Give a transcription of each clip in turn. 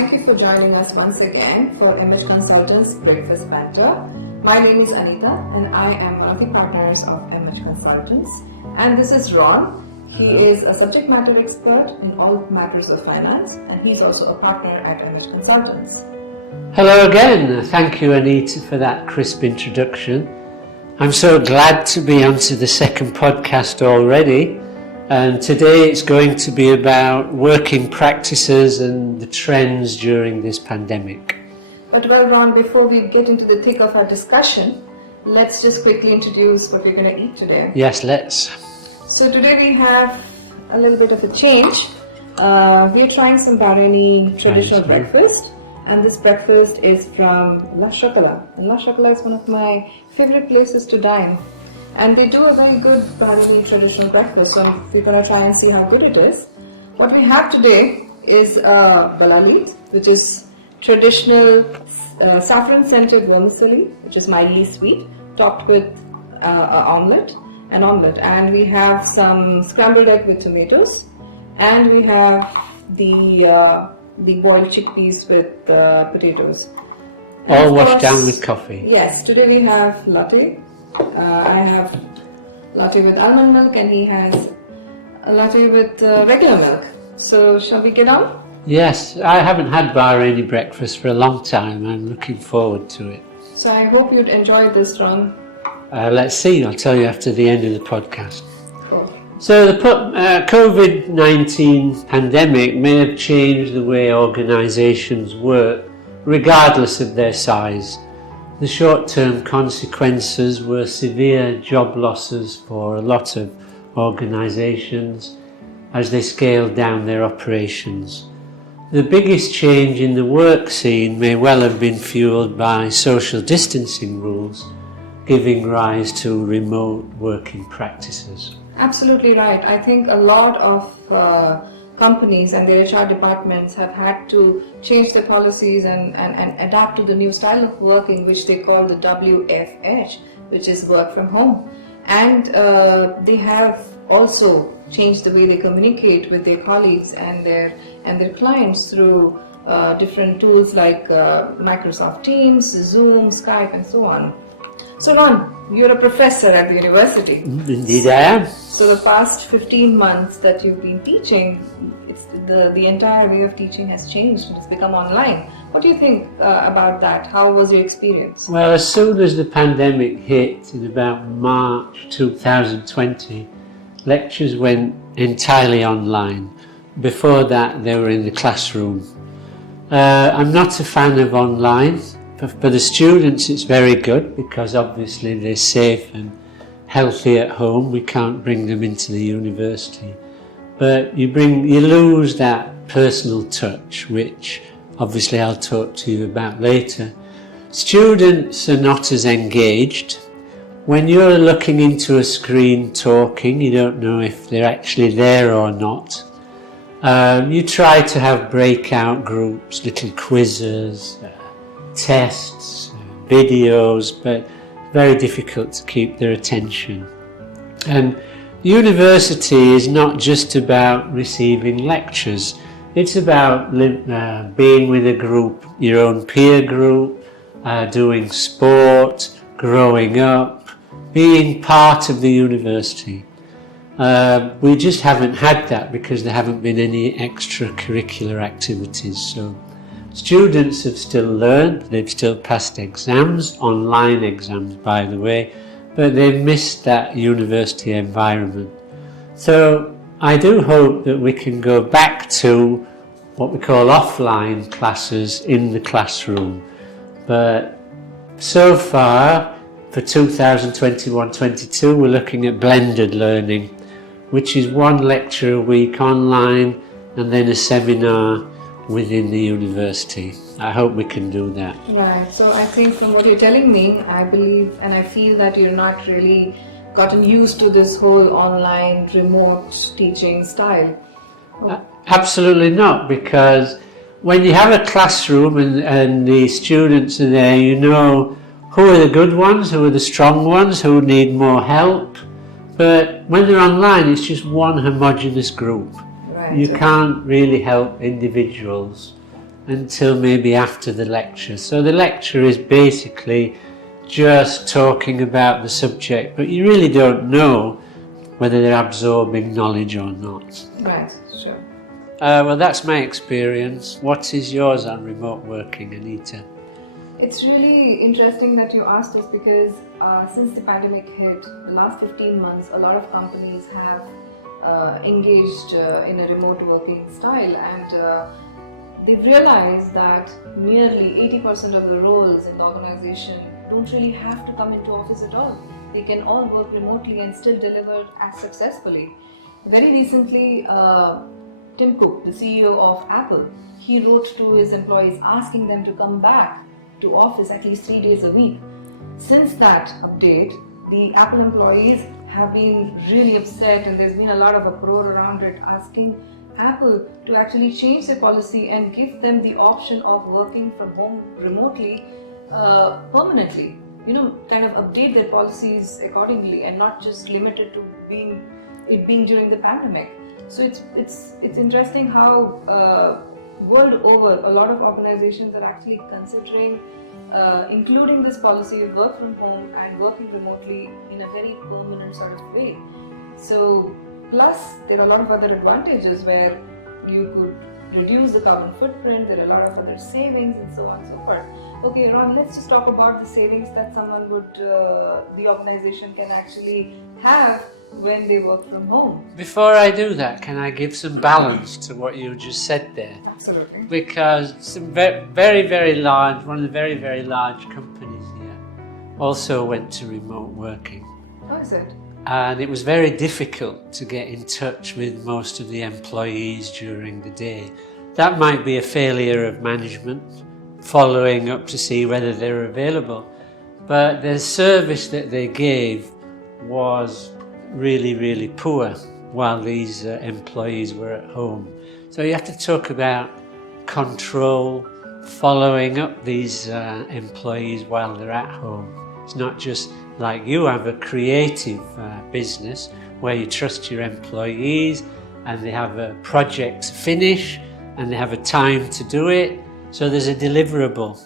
Thank you for joining us once again for Image Consultants Breakfast Banter. My name is Anita and I am one of the partners of Image Consultants. And this is Ron. He is a subject matter expert in all matters of finance and he's also a partner at Image Consultants. Hello again. Thank you, Anita, for that crisp introduction. I'm so glad to be onto the second podcast already. And today it's going to be about working practices and the trends during this pandemic. But well, Ron, before we get into the thick of our discussion, let's just quickly introduce what we're going to eat today. Yes, let's. So today we have a little bit of a change. We are trying some Bahraini traditional breakfast. And this breakfast is from La Shakala. And La Shakala is one of my favorite places to dine. And they do a very good Bahraini traditional breakfast, so we're going to try and see how good it is. What we have today is balali, which is traditional saffron-scented vermicelli, which is mildly sweet, topped with an omelette. And we have some scrambled egg with tomatoes. And we have the boiled chickpeas with potatoes. And all washed down with coffee. Yes, today we have latte. I have latte with almond milk and he has a latte with regular milk. So shall we get on? Yes, I haven't had Bahraini breakfast for a long time. I'm looking forward to it. So I hope you'd enjoy this, Ron. Let's see, I'll tell you after the end of the podcast. Cool. So the COVID-19 pandemic may have changed the way organisations work, regardless of their size. The short-term consequences were severe job losses for a lot of organisations as they scaled down their operations. The biggest change in the work scene may well have been fuelled by social distancing rules, giving rise to remote working practices. Absolutely right. I think a lot of companies and their HR departments have had to change their policies and adapt to the new style of working, which they call the WFH, which is work from home. And they have also changed the way they communicate with their colleagues and their clients through different tools like Microsoft Teams, Zoom, Skype, and so on. So Ron, you're a professor at the university. Indeed I am. So the past 15 months that you've been teaching, it's the entire way of teaching has changed and it's become online. What do you think about that? How was your experience? Well, as soon as the pandemic hit in about March 2020, lectures went entirely online. Before that, they were in the classroom. I'm not a fan of online. For the students it's very good because obviously they're safe and healthy at home. We can't bring them into the university. But you lose that personal touch, which obviously I'll talk to you about later. Students are not as engaged. When you're looking into a screen talking, you don't know if they're actually there or not. You try to have breakout groups, little quizzes, tests, videos, but very difficult to keep their attention. And university is not just about receiving lectures, it's about being with a group, your own peer group, doing sport, growing up, being part of the university. We just haven't had that because there haven't been any extracurricular activities. So students have still learned, they've still passed exams, online exams by the way, but they've missed that university environment. So I do hope that we can go back to what we call offline classes in the classroom. But so far, for 2021-22, we're looking at blended learning, which is one lecture a week online and then a seminar within the university. I hope we can do that. Right. So I think from what you're telling me, I believe and I feel that you're not really gotten used to this whole online remote teaching style. Absolutely not, because when you have a classroom and the students are there, you know who are the good ones, who are the strong ones, who need more help. But when they're online, it's just one homogeneous group. Right. You can't really help individuals. until maybe after the lecture. So the lecture is basically just talking about the subject, but you really don't know whether they're absorbing knowledge or not. Right, sure. Well, that's my experience. What is yours on remote working, Anita? It's really interesting that you asked this because since the pandemic hit, the last 15 months, a lot of companies have engaged in a remote working style, and they've realized that nearly 80% of the roles in the organization don't really have to come into office at all. They can all work remotely and still deliver as successfully. Very recently, Tim Cook, the CEO of Apple, he wrote to his employees asking them to come back to office at least 3 days a week. Since that update, the Apple employees have been really upset, and there's been a lot of uproar around it, asking Apple to actually change their policy and give them the option of working from home remotely permanently. Kind of update their policies accordingly and not just limited to being during the pandemic. So it's interesting how world over a lot of organizations are actually considering including this policy of work from home and working remotely in a very permanent sort of way. So plus there are a lot of other advantages where you could reduce the carbon footprint, there are a lot of other savings and so on and so forth. Okay, Ron, let's just talk about the savings that the organization can actually have when they work from home. Before I do that, can I give some balance to what you just said there? Absolutely. Because some very, very large, one of the very, very large companies here also went to remote working. How is it? And it was very difficult to get in touch with most of the employees during the day. That might be a failure of management, following up to see whether they're available. But the service that they gave was really, really poor while these employees were at home. So you have to talk about control, following up these employees while they're at home. It's not just like you have a creative business where you trust your employees and they have a project to finish and they have a time to do it. So there's a deliverable.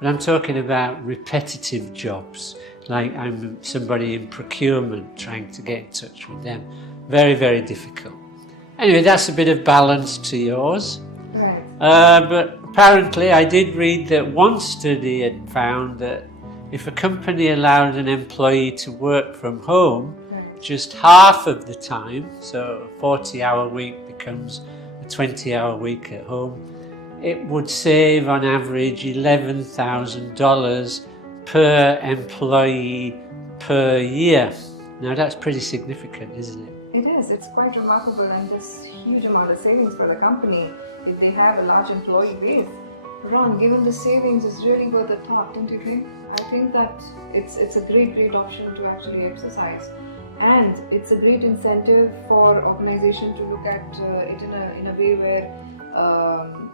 But I'm talking about repetitive jobs, like I'm somebody in procurement trying to get in touch with them. Very, very difficult. Anyway, that's a bit of balance to yours. Right. But apparently I did read that one study had found that if a company allowed an employee to work from home just half of the time, so a 40-hour week becomes a 20-hour week at home, it would save on average $11,000 per employee per year. Now that's pretty significant, isn't it? It is. It's quite remarkable, and this huge amount of savings for the company if they have a large employee base. Ron, given the savings, it's really worth a thought, don't you think? I think that it's a great option to actually exercise, and it's a great incentive for organization to look at it in a way where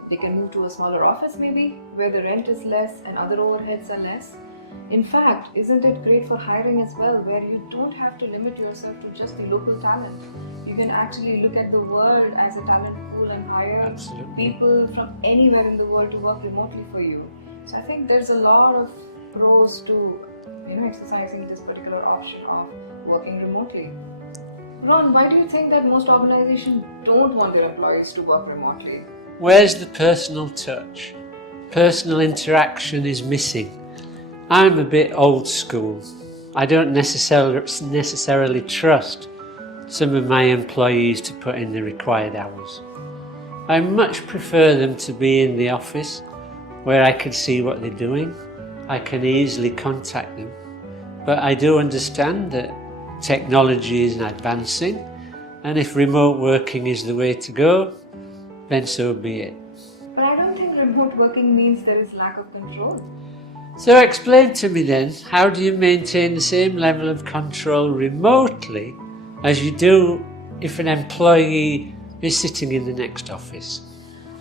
they can move to a smaller office, maybe where the rent is less and other overheads are less. In fact, isn't it great for hiring as well, where you don't have to limit yourself to just the local talent? You can actually look at the world as a talent pool and hire Absolutely. people from anywhere in the world to work remotely for you. So I think there's a lot of pros to exercising this particular option of working remotely. Ron, why do you think that most organizations don't want their employees to work remotely? Where's the personal touch? Personal interaction is missing. I'm a bit old school. I don't necessarily trust some of my employees to put in the required hours. I much prefer them to be in the office where I can see what they're doing. I can easily contact them. But I do understand that technology is advancing, and if remote working is the way to go, then so be it. But I don't think remote working means there is lack of control. So explain to me then, how do you maintain the same level of control remotely as you do if an employee is sitting in the next office?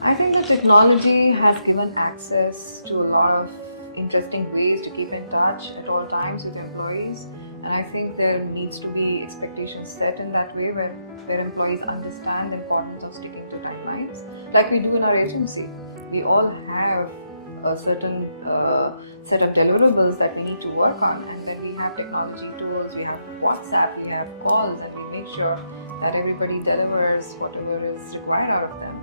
I think that technology has given access to a lot of interesting ways to keep in touch at all times with employees, and I think there needs to be expectations set in that way where employees understand the importance of sticking to timelines, like we do in our agency. we all have a certain set of deliverables that we need to work on, and then we have technology tools, we have WhatsApp, we have calls, and we make sure that everybody delivers whatever is required out of them.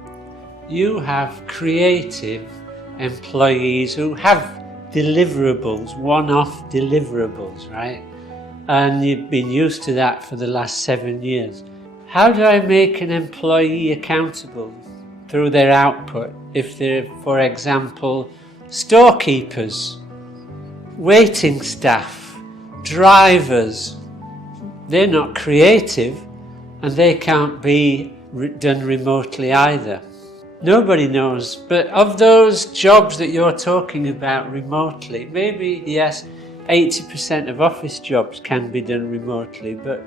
You have creative employees who have deliverables, one-off deliverables, right? And you've been used to that for the last 7 years. How do I make an employee accountable through their output if they're, for example, storekeepers, waiting staff, drivers? They're not creative and they can't be done remotely either. Nobody knows, but of those jobs that you're talking about remotely, maybe, yes, 80% of office jobs can be done remotely, but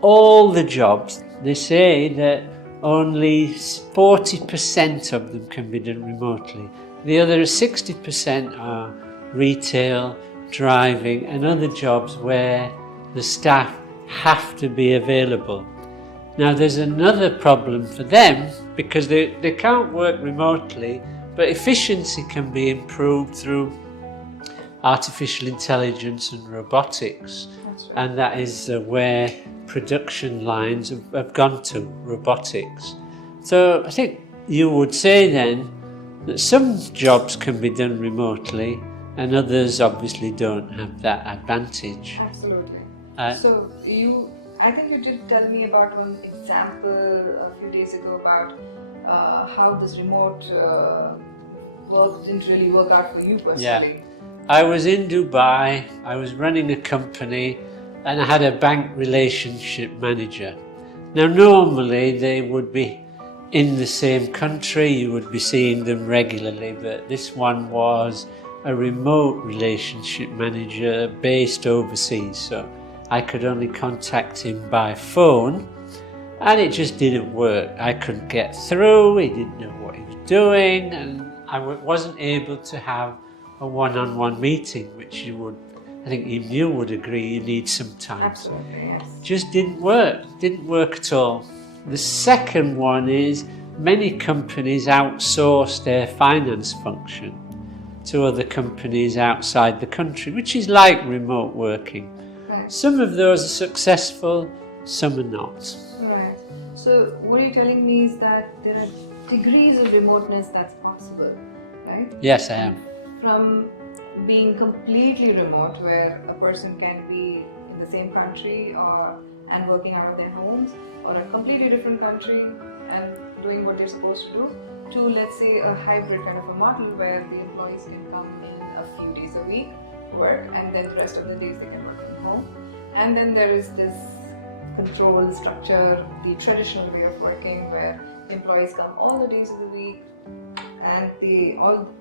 all the jobs, they say that only 40% of them can be done remotely. The other 60% are retail, driving, and other jobs where the staff have to be available. Now there's another problem for them because they can't work remotely, but efficiency can be improved through artificial intelligence and robotics. That's right. And that is where production lines have gone to, robotics. So I think you would say then that some jobs can be done remotely and others obviously don't have that advantage. Absolutely. So I think you did tell me about one example a few days ago about how this remote work didn't really work out for you personally. Yeah. I was in Dubai, I was running a company and I had a bank relationship manager. Now normally they would be in the same country, you would be seeing them regularly, but this one was a remote relationship manager based overseas, so I could only contact him by phone and it just didn't work. I couldn't get through, he didn't know what he was doing, and I wasn't able to have a one-on-one meeting, which I think even you would agree you need some time. Absolutely, yes. Just didn't work at all. The second one is many companies outsource their finance function to other companies outside the country, which is like remote working. Right. Some of those are successful, some are not. Right. So what you're telling me is that there are degrees of remoteness that's possible, right? Yes, I am. From being completely remote, where a person can be in the same country and working out of their homes, or a completely different country and doing what they're supposed to do, to let's say a hybrid kind of a model where the employees can come in a few days a week, work, and then the rest of the days they can work from home. And then there is this control structure, the traditional way of working, where employees come all the days of the week and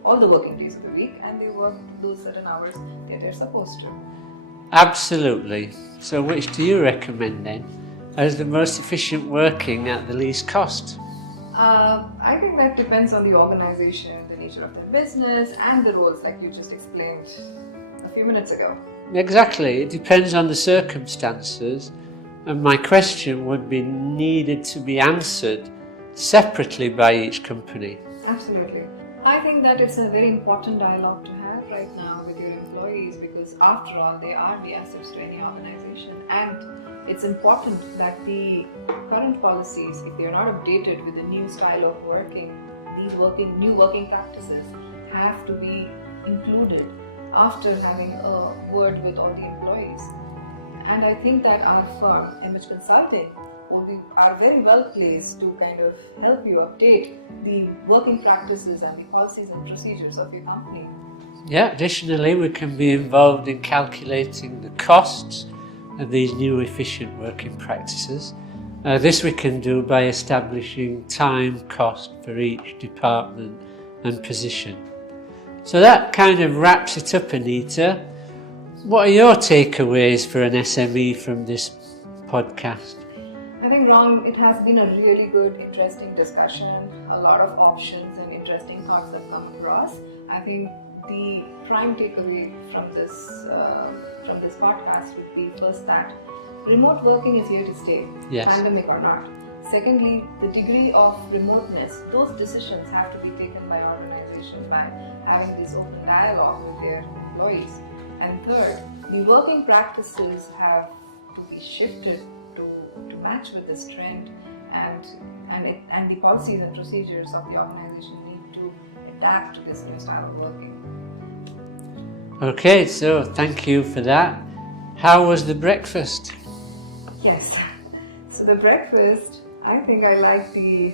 all the working days of the week, and they work those certain hours that they're supposed to. Absolutely. So which do you recommend then as the most efficient working at the least cost? I think that depends on the organization, the nature of their business, and the roles, like you just explained a few minutes ago. Exactly. It depends on the circumstances, and my question would be needed to be answered separately by each company. Absolutely. I think that it's a very important dialogue to have right now with your employees, because after all, they are the assets to any organization, and it's important that the current policies, if they are not updated with the new style of working, these new working practices have to be included after having a word with all the employees. And I think that our firm, MH Consulting, are very well placed to kind of help you update the working practices and the policies and procedures of your company. Yeah, additionally, we can be involved in calculating the costs of these new efficient working practices. This we can do by establishing time cost for each department and position. So that kind of wraps it up, Anita. What are your takeaways for an SME from this podcast? I think, Ron, it has been a really good, interesting discussion. A lot of options and interesting thoughts have come across. I think the prime takeaway from this podcast would be first that remote working is here to stay, yes. Pandemic or not. Secondly, the degree of remoteness. Those decisions have to be taken by organizations by having this open dialogue with their employees. And third, the working practices have to be shifted to match with this trend, and the policies and procedures of the organization need to adapt to this new style of working. Okay, so thank you for that. How was the breakfast? Yes. So the breakfast, I think I like the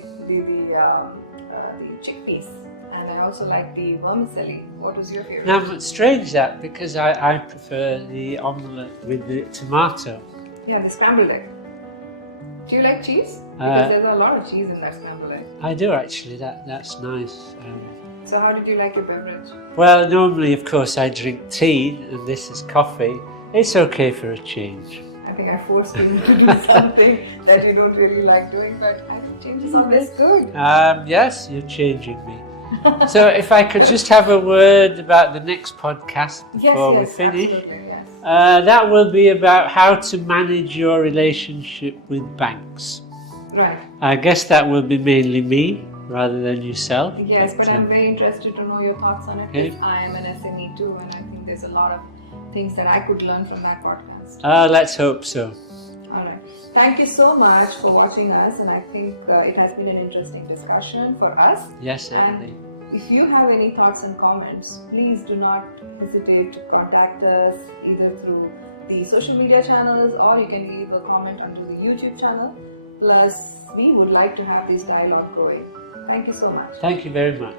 chickpeas, and I also like the vermicelli. What was your favorite? Now, it's strange that because I prefer the omelette with the tomato. Yeah, the scrambled egg. Do you like cheese? Because there's a lot of cheese in that scrambled egg. I do actually. That's nice. So how did you like your beverage? Well, normally, of course, I drink tea, and this is coffee. It's okay for a change. I think I forced you to do something that you don't really like doing, but I think change is always good. Yes, you're changing me. So if I could just have a word about the next podcast before we finish. Absolutely, yes. That will be about how to manage your relationship with banks. Right. I guess that will be mainly me rather than yourself. Yes, but I'm very interested to know your thoughts on it, Okay. because I am an SME too, and I think there's a lot of things that I could learn from that podcast. Let's hope so. All right. Thank you so much for watching us, and I think it has been an interesting discussion for us. Yes, certainly. And if you have any thoughts and comments, please do not hesitate to contact us either through the social media channels, or you can leave a comment under the YouTube channel. Plus, we would like to have this dialogue going. Thank you so much. Thank you very much.